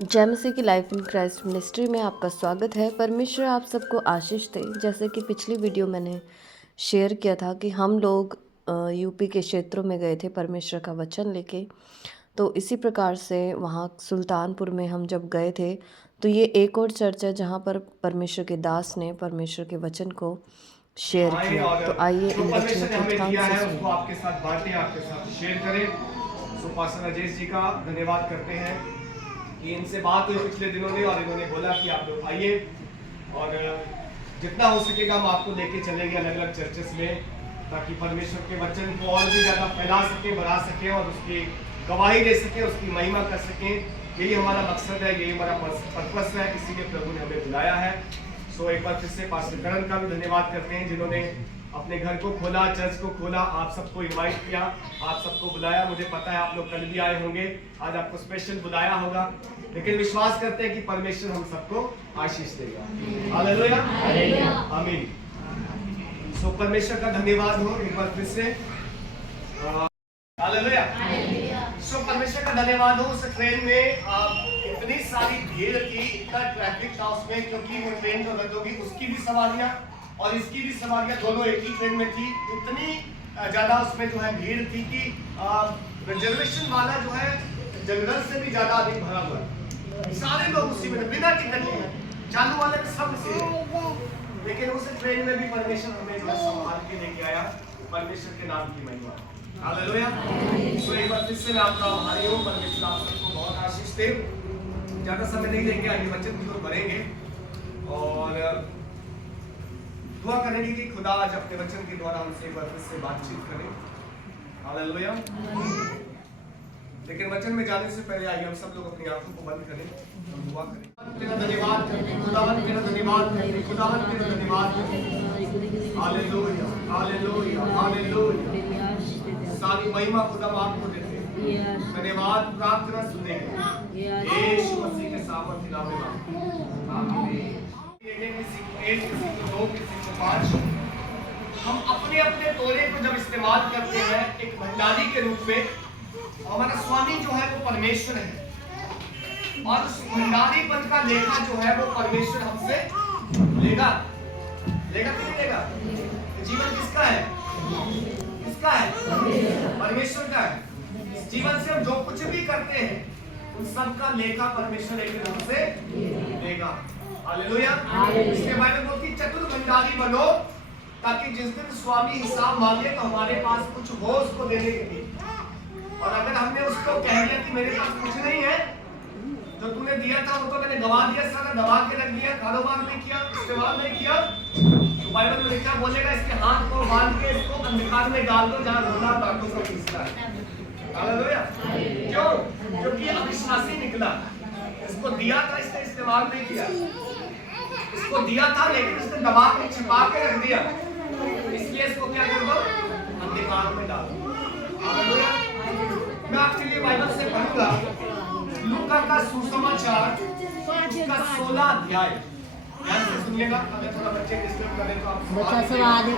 जय मसीह की life in Christ ministry में आपका स्वागत है। परमेश्वर आप सबको आशीष दे। जैसे कि पिछली वीडियो मैंने शेयर किया था कि हम लोग यूपी के क्षेत्रों में गए थे परमेश्वर का वचन लेके। तो इसी प्रकार से वहाँ सुल्तानपुर में हम जब गए थे तो ये एक और चर्च है जहाँ पर परमेश्वर के दास ने परमेश्वर के वचन को शेयर किया। तो आइए इन वचनों को ध्यान से सुनिए। आपके साथ बांटें, आपके साथ शेयर करें। सो पास्टर राजेश जी का धन्यवाद करते हैं कि इनसे बात हुई पिछले दिनों में और इन्होंने बोला कि आप लोग आइए और जितना हो सकेगा हम आपको लेके चलेंगे अलग अलग चर्चेस में, ताकि परमेश्वर के वचन को और भी ज़्यादा फैला सकें, बढ़ा सकें और उसकी गवाही दे सकें, उसकी महिमा कर सकें। यही हमारा मकसद है, यही हमारा पर्पस है, इसीलिए प्रभु ने हमें बुलाया है। सो एक बार फिर से पास्टर करण का भी धन्यवाद करते हैं जिन्होंने अपने घर को खोला, चर्च को खोला, आप सबको इनवाइट किया, आप सबको बुलाया। मुझे पता है आप लोग कल भी आए होंगे, आज आपको स्पेशल बुलाया होगा, लेकिन विश्वास करते हैं कि परमेश्वर हम सबको आशीष देगा। हालेलुया, आमीन। सो परमेश्वर का धन्यवाद हो एक बार फिर से। हालेलुया। सो परमेश्वर का धन्यवाद हो। उस ट्रेन में इतनी सारी भीड़ थी, इतना ट्रैफिक था उसमें, क्योंकि वो ट्रेन जो रद्द होगी उसकी भी सवारियां और इसकी भी सवारियां दोनों एक ही ट्रेन में थी। इतनी ज्यादा उसमें जो है भीड़ थी कि रिजर्वेशन वाला जो है जनरल से भी ज्यादा अधिक भरा हुआ है। सारे लोग उसी में बिना टिकट के, चालू वाले में सब से। लेकिन उस ट्रेन में भी परमेश्वर हमें जो संभाल के लेके आया। परमेश्वर के नाम की महिमा। हालेलुया। सो एक बार फिर से मैं आपका आभारी हूँ। परमेश्वर आप सबको बहुत आशीष दे। ज्यादा समय नहीं लेंगे, आगे वचन की ओर बढ़ेंगे और दुआ करेंगे कि खुदा आज अपने वचन के द्वारा हमसे एक बार फिर से बातचीत करें। हालेलुया। लेकिन वचन में जाने से पहले आइए हम सब लोग अपनी आंखों को बंद करें, हम दुआ करें। तेरा धन्यवाद करते हैं खुदावन, तेरा धन्यवाद करते हैं खुदावन, तेरा धन्यवाद करते हैं। Hallelujah, hallelujah, hallelujah. सारी महिमा खुदा आपको देते हैं। धन्यवाद, प्रार्थना सुनेंगे यीशु मसीह के सामर्थ्य नाम में। आमीन। किसी को एक, किसी को दो, किसी को पांच। हम अपने अपने तोड़े को जब इस्तेमाल करते हैं एक भंडारी के रूप में, हमारा स्वामी जो है वो परमेश्वर है और उस भंडारीपन का लेखा जो है वो परमेश्वर हमसे लेगा। लेगा कि नहीं लेगा? जीवन किसका है? किसका है? परमेश्वर का है। जीवन से हम जो कुछ भी करते हैं उन सब का लेखा परमेश्वर एक दिन हमसे लेगा। हालेलुया। इसके बारे में बोलती चतुर भंडारी बनो, ताकि जिस दिन स्वामी हिसाब मांगे तो हमारे पास कुछ हो उसको देने के लिए। और अगर हमने उसको कह दिया कि मेरे पास कुछ नहीं है, जो तूने दिया था वो तो मैंने गवा दिया, सारा दबा के रख दिया, कारोबार नहीं किया, इस्तेमाल नहीं किया, तो बाइबल में लिखा बोलेगा इसके हाथ को बांध के इसको अंधकार में डाल दो जहां रोना दांतों से पीसता है। हालेलुया। क्यों? क्योंकि अविश्वासी निकला। इसको दिया था, इसने इस्तेमाल नहीं किया। इसको दिया था लेकिन इसने दबा के छिपा के रख दिया, इसलिए इसको क्या कर दो? अंधकार में डाल दो। हालेलुया। मैं आपके लिए बाइबल से पढ़ूंगा लूका का सुसमाचार उसका 16 अध्याय। ध्यान से सुनिएगा। अगर थोड़ा बच्चे डिस्टर्ब करें तो आप बच्चा सब आगे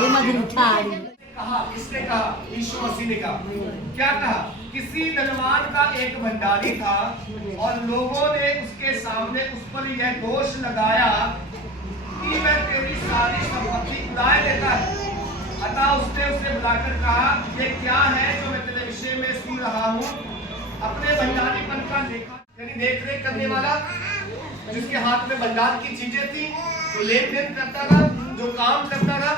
ये मगर उठा कहा, किसने कहा? यीशु मसीह ने कहा। क्या कहा? किसी धनवान का एक भंडारी था और लोगों ने उसके सामने उस पर यह दोष लगाया कि वह तेरी सारी संपत्ति उड़ाए देता है। अतः उसने उसे बुलाकर कहा, ये क्या है जो मैं तेरे विषय में सुन रहा हूँ? अपने भंडारीपन का लेखा, यानी देख रेख करने वाला, जिसके हाथ में भंडार की चीजें थी, जो लेन देन करता था, जो काम करता था।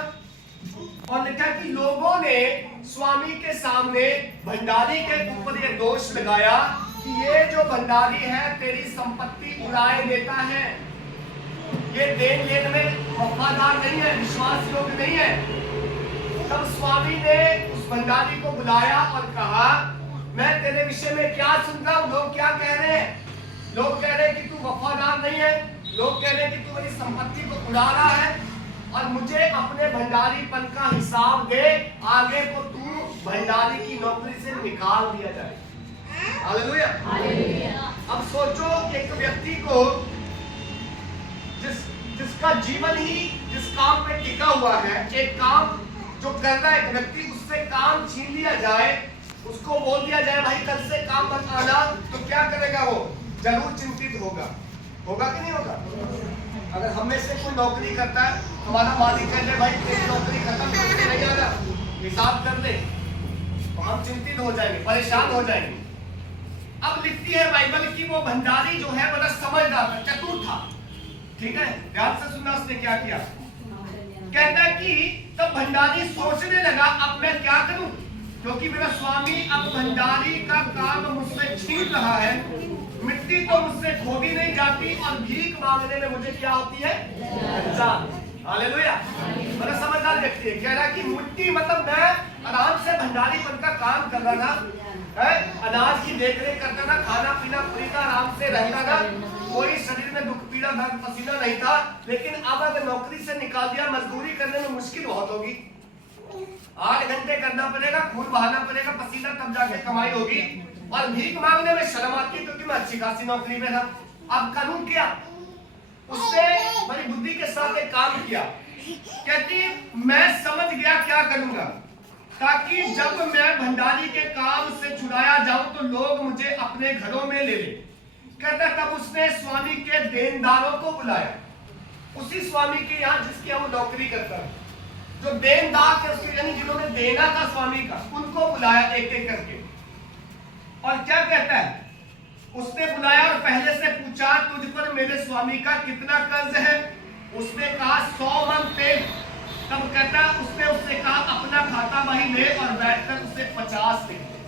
और लिखा कि लोगों ने स्वामी के सामने भंडारी के ऊपर ये दोष लगाया कि ये जो भंडारी है तेरी संपत्ति उड़ाए देता है, ये देन लेन में वफादार नहीं है, विश्वास योग्य नहीं है। तब स्वामी ने उस भंडारी को बुलाया और कहा, मैं तेरे विषय में क्या सुन रहा हूं? लोग क्या कह रहे हैं? लोग कह रहे हैं कि तू वफादार नहीं है, लोग कह रहे हैं कि तू मेरी संपत्ति को उड़ा रहा है और मुझे अपने भंडारीपन का हिसाब दे, आगे को तू भंडारी की नौकरी से निकाल दिया जाए। हालेलुया। अब सोचो एक व्यक्ति को जिसका जीवन ही जिस काम पे टिका हुआ है, एक काम जो कर रहा है एक व्यक्ति, उससे काम छीन लिया जाए, उसको बोल दिया जाए भाई कल से काम मत आना, तो क्या करेगा वो? जरूर चिंतित होगा। होगा कि नहीं होगा? अगर हम में से कोई नौकरी करता है, हमारा मालिक कहते हैं भाई तेरी नौकरी खत्म करके नहीं आना, हिसाब कर ले, तो हम चिंतित हो जाएंगे, परेशान हो जाएंगे। अब लिखती है बाइबल की वो भंडारी जो है बड़ा समझदार था, चतुर था, ठीक है। ध्यान से सुनना उसने क्या किया। कहता है कि तब भंडारी सोचने लगा अब मैं क्या करूं, क्योंकि मेरा स्वामी अब भंडारी का काम मुझसे छीन रहा है, मिट्टी तो मुझसे खोदी नहीं जाती और भीख मांगने में मुझे क्या होती है, लज्जा। हालेलुया। बड़ा समझदार व्यक्ति है, कह रहा है कि मिट्टी मतलब मैं आराम से भंडारीपन का काम कर रहा था, अनाज की देखरेख करता था, खाना पीना पूरी का आराम से रहता था, कोई शरीर में दुख पीड़ा दर्द पसीना नहीं था। लेकिन अब अगर नौकरी से निकाल दिया, मजदूरी करने में मुश्किल बहुत होगी, 8 घंटे करना पड़ेगा, खून बहाना पड़ेगा, पसीना तब जाके कमाई होगी, और भीख मांगने में शर्म आती, क्योंकि मैं अच्छी खासी नौकरी में था। अब करूं क्या? उसने बड़ी बुद्धि के साथ एक काम किया, कहती मैं समझ गया क्या करूंगा, ताकि जब मैं भंडारी के काम से छुड़ाया जाऊं तो लोग मुझे अपने घरों में ले लें। कहता तब उसने स्वामी के देनदारों को बुलाया, उसी स्वामी के यहाँ जिसकी हम नौकरी करता है, जो देनदार थे उसके, यानी जिन्होंने देना था स्वामी का, उनको बुलाया एक एक करके। और क्या कहता है, उसने बुलाया और पहले से पूछा तुझ पर मेरे स्वामी का कितना कर्ज है? उसने कहा 100 मन तेल। तब कहता उसने उससे कहा अपना खाता वही ले और बैठकर उसे 50 लिख दे।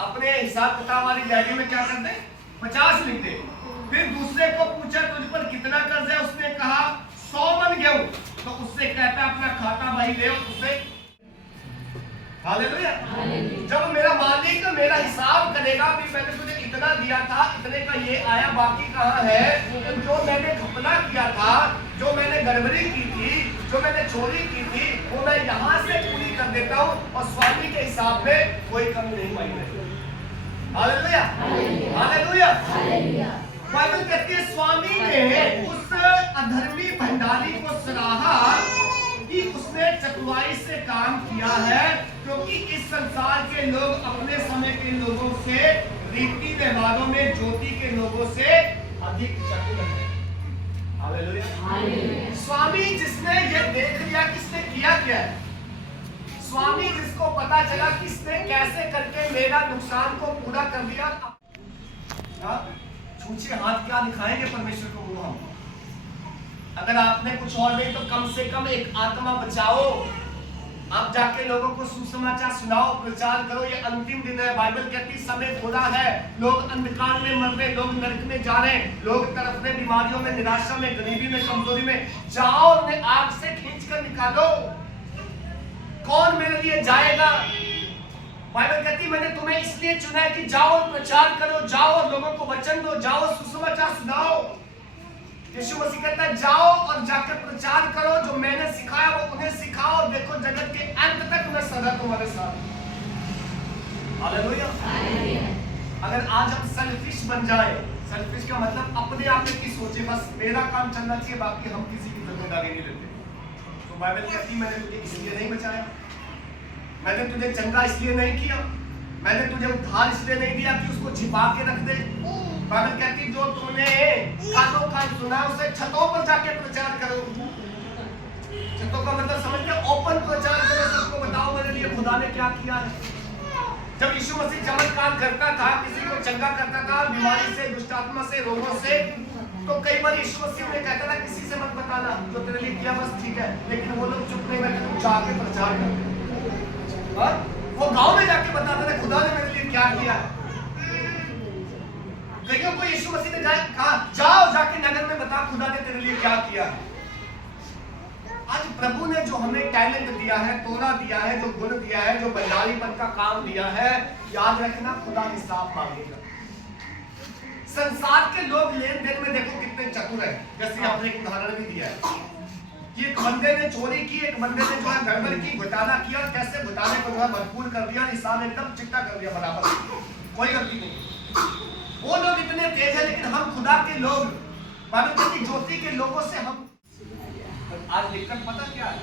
अपने हिसाब किताब वाली डायरी में क्या कर दे, 50 लिख दे। फिर दूसरे को पूछा तुझ पर कितना कर्ज है? उसने कहा 100 मन गेहूं। तो उससे कहता अपना खाता वही ले और उसे। हालेलुया। जब मेरा मालिक मेरा हिसाब करेगा, भी मैंने तुझे इतना दिया था, इतने का ये आया, बाकी कहाँ है? तो जो मैंने घपला किया था, जो मैंने गड़बड़ी की थी, जो मैंने चोरी की थी, वो मैं यहाँ से पूरी कर देता हूँ और स्वामी के हिसाब में कोई कमी नहीं पाई। हालेलुया। हालेलुया। बाइबल कहती है स्वामी ने उस अधर्मी भंडारी को सराहा कि उसने चतुराई से काम किया है, क्योंकि इस संसार के लोग अपने समय के लोगों से, रीति व्यवहारों में ज्योति के लोगों से अधिक चतुर है। हालेलुया। स्वामी जिसने ये देख लिया किसने किया क्या है, स्वामी जिसको पता चला किसने कैसे करके मेरा नुकसान को पूरा कर दिया। छूछे हाथ क्या दिखाएंगे परमेश्वर को वो हम। अगर आपने कुछ और नहीं तो कम से कम एक आत्मा बचाओ, आप जाके लोगों को सुसमाचार सुनाओ, प्रचार करो। ये अंतिम दिन है, बाइबल कहती समय थोड़ा है, लोग अंधकार में मर रहे, लोग नरक में जा रहे, लोग तड़पने बीमारियों में, निराशा में, गरीबी में, कमजोरी में। जाओ उन्हें आग से खींच कर निकालो। कौन मेरे लिए जाएगा? बाइबल कहती मैंने तुम्हें इसलिए चुना है कि जाओ और प्रचार करो, जाओ और लोगों को वचन दो, जाओ सुसमाचार सुनाओ। यीशु मसीह कहता है जाओ और जाकर प्रचार करो, जो मैंने सिखाया वो उन्हें सिखाओ, देखो जगत के अंत तक मैं सदा तुम्हारे साथ। हालेलुया। अगर आज हम सेल्फिश बन जाए, सेल्फिश का मतलब अपने आप की सोचे, बस मेरा काम चलना चाहिए, बाकी हम किसी की जिम्मेदारी नहीं लेते। तो बाइबल कहती मैंने तुझे इसलिए नहीं बचाया, मैंने तुझे चंगा इसलिए नहीं किया, मैंने तुझे उद्धार इसलिए नहीं दिया कि उसको छिपा के रख दे। बाइबल कहती जो तुमने कानों कान सुना उसे छतों पर जाके प्रचार करो। छतों का मतलब समझते, ओपन प्रचार करो, सबको बताओ मेरे लिए खुदा ने क्या किया है। जब यीशु मसीह चमत्कार करता था, किसी को चंगा करता था बीमारी से, दुष्ट आत्मा से, रोगों से, तो कई बार यीशु मसीह ने कहता था किसी से मत बताना, जो तेरे लिए किया बस ठीक है। लेकिन वो लोग चुप नहीं बैठे, तुम जाके प्रचार कर। वो गांव में जाके बताते थे खुदा ने मेरे लिए क्या किया है। कईयों को यीशु मसीह ने कहा जाओ जाके नगर में बता खुदा ने तेरे लिए क्या किया है। आज प्रभु ने जो हमें टैलेंट दिया है, तोड़ा दिया है, जो गुण दिया है, जो बंजारीपन का काम दिया है, याद रखना खुदा हिसाब मांगेगा। संसार के लोग लेन देन में देखो कितने चतुर है। जैसे आपने एक उदाहरण भी दिया है कि एक बंदे ने चोरी की, एक बंदे ने जो है गड़बड़ की, घोटाला किया, और कैसे घोटाले को जो है भरपूर कर दिया, हिसाब एकदम चिट्टा कर दिया बराबर, कोई गलती नहीं। वो लोग इतने तेज है, लेकिन हम खुदा के लोग, बाइबल की ज्योति के लोगों से हम। आज दिक्कत पता क्या है?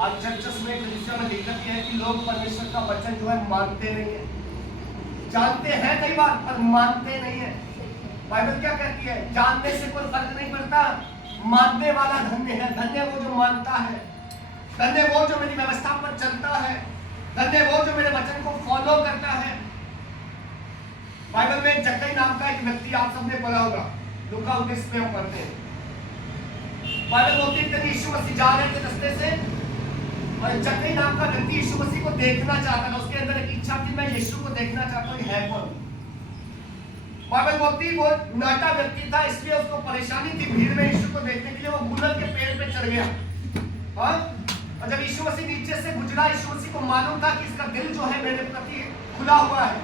आज चर्चस में, कलीसिया में दिक्कत यह है कि लोग परमेश्वर का वचन जो है मानते नहीं है, जानते हैं कई बार पर मानते नहीं है। बाइबल क्या कहती है? जानने से कोई फर्क नहीं पड़ता, मानने वाला धन्य है। धन्य वो जो मानता है, धन्य वो जो मेरी व्यवस्था पर चलता है, धन्य वो जो मेरे वचन को फॉलो करता है। बाइबल में जक्कई नाम का एक व्यक्ति आप सबने पढ़ा होगा, लूका 19 में हम पढ़ते हैं। बाइबल बोलती है यीशु मसीह जा रहे थे रास्ते से और जक्कई नाम का व्यक्ति यीशु मसीह को देखना चाहता था। उसके अंदर एक इच्छा थी, मैं यीशु को देखना चाहता हूँ, है कौन? बाइबल बोलती वो नाटा व्यक्ति था, इसलिए उसको परेशानी थी भीड़ में यीशु को देखने के लिए। वो गुलर के पेड़ पे चढ़ गया। हाँ? और जब यीशु मसीह नीचे से गुजरा, यीशु मसीह को मालूम था कि इसका दिल जो है मेरे प्रति खुला हुआ है,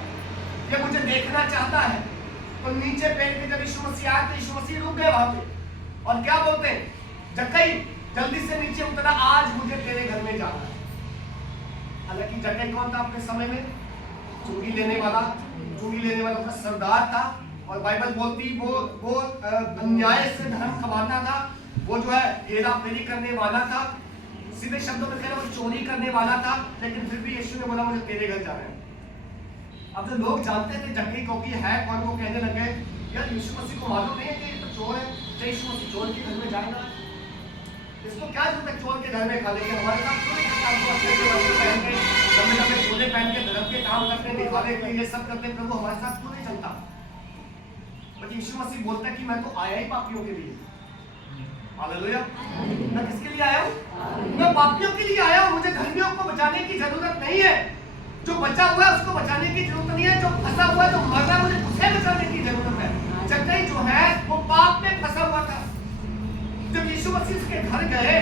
ये मुझे देखना चाहता है। तो नीचे पेड़ पे जब यीशु मसीह आया तो यीशु मसीह रुक गए वहां पे और क्या बोलते हैं? जक्कई जल्दी से नीचे उतरा, आज मुझे तेरे घर में जाना है। हालांकि जक्कई कौन था अपने समय में? चुंगी लेने वाला का सरदार था। और बाइबल बोलती वो अन्याय से धर्म कमाता था, वो जो है हेरा फेरी करने वाला था। सीधे शब्दों में कह रहे वो चोरी करने वाला था। लेकिन फिर भी यीशु ने बोला मुझे तेरे घर जाना है। अब जो लोग जानते थे जक्कई को कि है कौन, वो कहने लगे यार यीशु मसीह को मालूम नहीं है कि ये तो चोर है, क्या यीशु मसीह चोर के घर में जाएगा? इसको क्या जरूरत है चोर के घर में खा लेंगे? हमारे साथ थोड़ी लंबे लंबे चोले पहन के धर्म के काम करते हैं, दिखाने के लिए ये सब करते हैं। प्रभु हमारे साथ क्यों नहीं चलता? बट यीशु मसीह बोलता है कि मैं तो आया ही पापियों के लिए। हालेलुया। मैं किसके लिए आया हूँ? मैं पापियों के लिए आया हूँ। मुझे धर्मियों को बचाने की जरूरत नहीं है। जो बचा हुआ है उसको बचाने की जरूरत नहीं है। जो फंसा हुआ है, जो मर रहा है, मुझे उसे बचाने की जरूरत है। जक्कई जो है वो पाप में फंसा हुआ था। जब यीशु मसीह उसके घर गए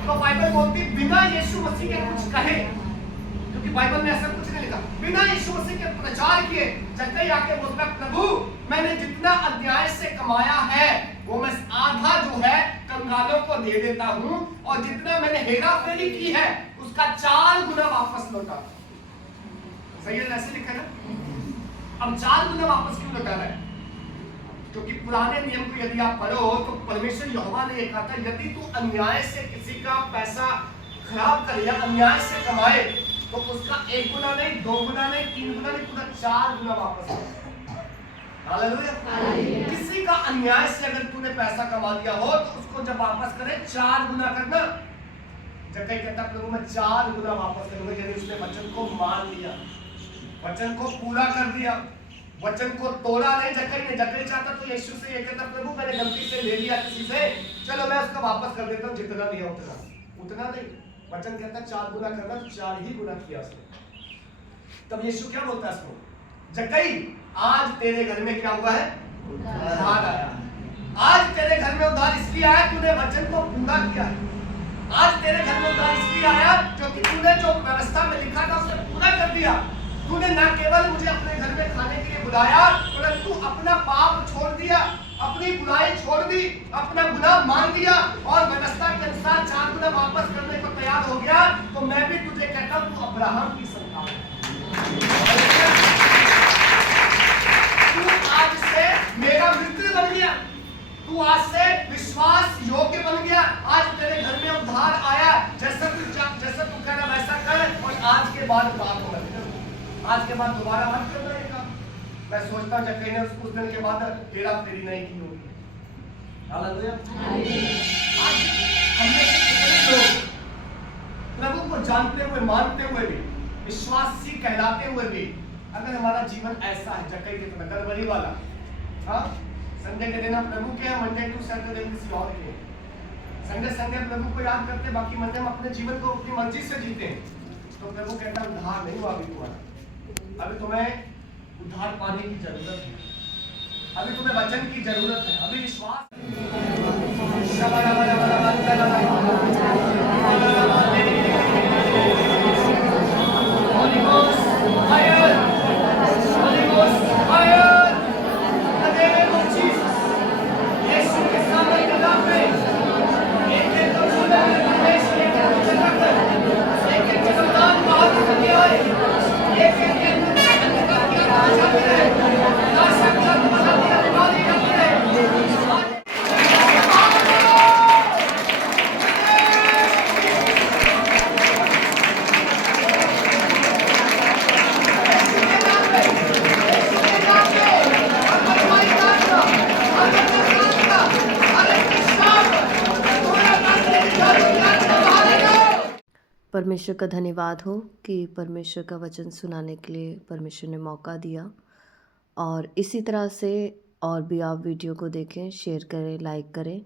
तो बाइबल बोलती बिना यीशु मसीह के कुछ कहे, क्योंकि बाइबल में ऐसा कुछ नहीं लिखा, बिना यीशु मसीह के प्रचार किए जक्कई आके बोलता प्रभु मैंने जितना अन्याय से कमाया है वो मैं आधा जो है कंगालों को दे देता हूँ, और जितना मैंने हेरा फेरी की है उसका 4 गुना वापस लौटा। सही है? ऐसे लिखा है। अब 4 गुना वापस क्यों लौटा रहा है? क्योंकि पुराने नियम को यदि आप पढ़ो तो परमेश्वर यहोवा ने कहा था यदि तू अन्याय से किसी का पैसा खराब करे या अन्याय से कमाए तो उसका 1 गुना नहीं, 2 गुना नहीं, 3 गुना नहीं, पूरा 4 गुना वापस ले। हालेलुया। किसी का अन्याय से अगर तूने पैसा कमा लिया हो तो उसको जब वापस करे 4 गुना करना। जक्कई कहता प्रभु मैं 4 गुना वापस करूंगा। यदि उसने वचन को मान लिया, वचन को पूरा कर दिया, वचन को तोड़ा नहीं। जक्कई चाहता तो यीशु से ये कहता प्रभु मैंने गलती से ले लिया किसी से, चलो मैं उसका वापस कर देता हूँ, जितना लिया उतना नहीं। वचन कहता 4 गुना करना, तो 4 ही गुना किया उसने। तब यीशु क्या बोलता है उसको? जक्कई आज तेरे घर में क्या हुआ है? उद्धार आया। आज तेरे घर में उद्धार इसलिए आया तूने वचन को पूरा किया। आज तेरे घर में उद्धार इसलिए आया क्योंकि तूने जो व्यवस्था में लिखा था उसे पूरा कर दिया। तूने न केवल मुझे अपने घर में खाने के लिए बुलाया, परंतु अपना पाप छोड़ दिया, अपनी बुराई छोड़ दी, अपना गुनाह मान लिया और व्यवस्था के अनुसार 4 गुना वापस करने को तैयार हो गया। तो मैं भी तुझे कहता हूं तू अब्राहम की संतान है। तू आज से मेरा मित्र बन गया, तू आज से विश्वास योग्य बन गया। आज तेरे घर में उद्धार आया। जैसा तू कह रहा वैसा कर और आज के बाद बात होगा। आज के बाद दोबारा मत करना है काम। मैं सोचता हूं जक्कई ने उस दिन के बाद हेरा फेरी नहीं की होगी। हालेलुया। आज हमने से कितने लोग प्रभु को जानते हुए, मानते हुए भी, विश्वासी कहलाते हुए भी, अगर हमारा जीवन ऐसा है जक्कई के तरह गड़बड़ी वाला, हाँ संडे के दिन हम प्रभु के हैं, मंडे टू सैटरडे किसी और के, संडे प्रभु को याद करते, बाकी मंडे हम अपने जीवन को अपनी मर्जी से जीते हैं। तो प्रभु कहता है उद्धार नहीं हुआ अभी तुम्हारा, अभी तुम्हें उद्धार पाने की जरूरत है, अभी तुम्हें वचन की जरूरत है, अभी विश्वास। परमेश्वर का धन्यवाद हो कि परमेश्वर का वचन सुनाने के लिए परमेश्वर ने मौका दिया। और इसी तरह से और भी आप वीडियो को देखें, शेयर करें, लाइक करें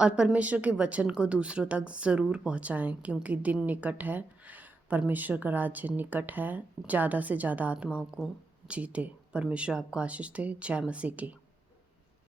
और परमेश्वर के वचन को दूसरों तक ज़रूर पहुंचाएं, क्योंकि दिन निकट है, परमेश्वर का राज्य निकट है। ज़्यादा से ज़्यादा आत्माओं को जीते। परमेश्वर आपको आशीष दे। जय मसीह की।